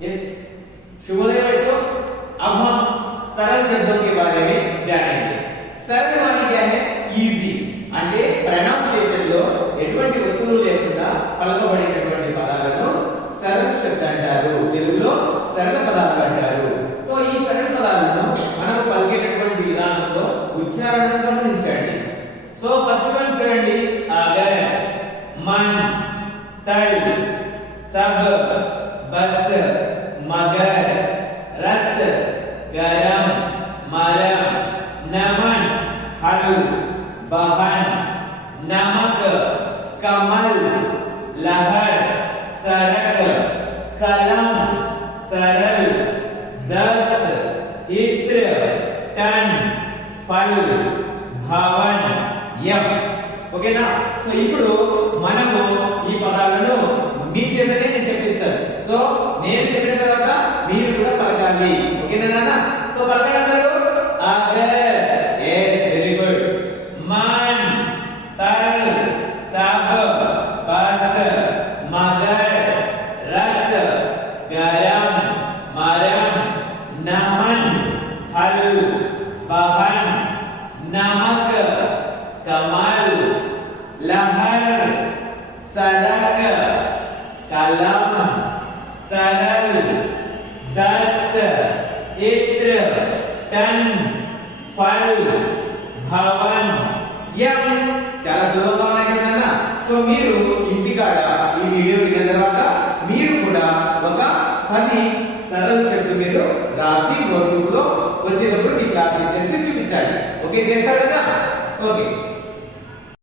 Yes, शुभोदय बच्चों। अब हम सरल शब्दों के बारे में जानेंगे। सरल माने क्या है? ఈజీ అంటే ప్రొనౌన్సియేషన్ లో ఎటువంటి ఒత్తులు లేకుండా పలకబడేటటువంటి పదాలను సరళ శబ్ద అంటారు. తెలుగులో సరళ పదాలు అంటారు. సో ఈ సరళ పదాలను మనం పలికేటటువంటి విధానంలో ఉచ్చారణను గమనించండి. సో ఫస్ట్ వన్ చూడండి, అగర్, మన్, తల్, సబ్, బస్, మగర్, రస్, గరం, మరం, నమన్, హల్, बहन, नमक, कमल, लहर, सरक, कलम, सरल, दस, इत्र, टन, फल, भवन, यम. ఓకేనా? సో ఇప్పుడు మనము ఈ పదాలను మీ చేతనే నేను చెప్పిస్తాను. సో నేను చెప్పిన తర్వాత మీరు కూడా పలకాలి. ఓకేనా నాన్న? సో పలకండి అందరూ. Agar, yes, very good. मन, तल, सब, बस, मगर, रस, गरम, मरम, नमन, हल, बहन, नमक, कमल, लहर, सरक, कलम, सरल, दस, इत्र, टन, फल, भवन, यम.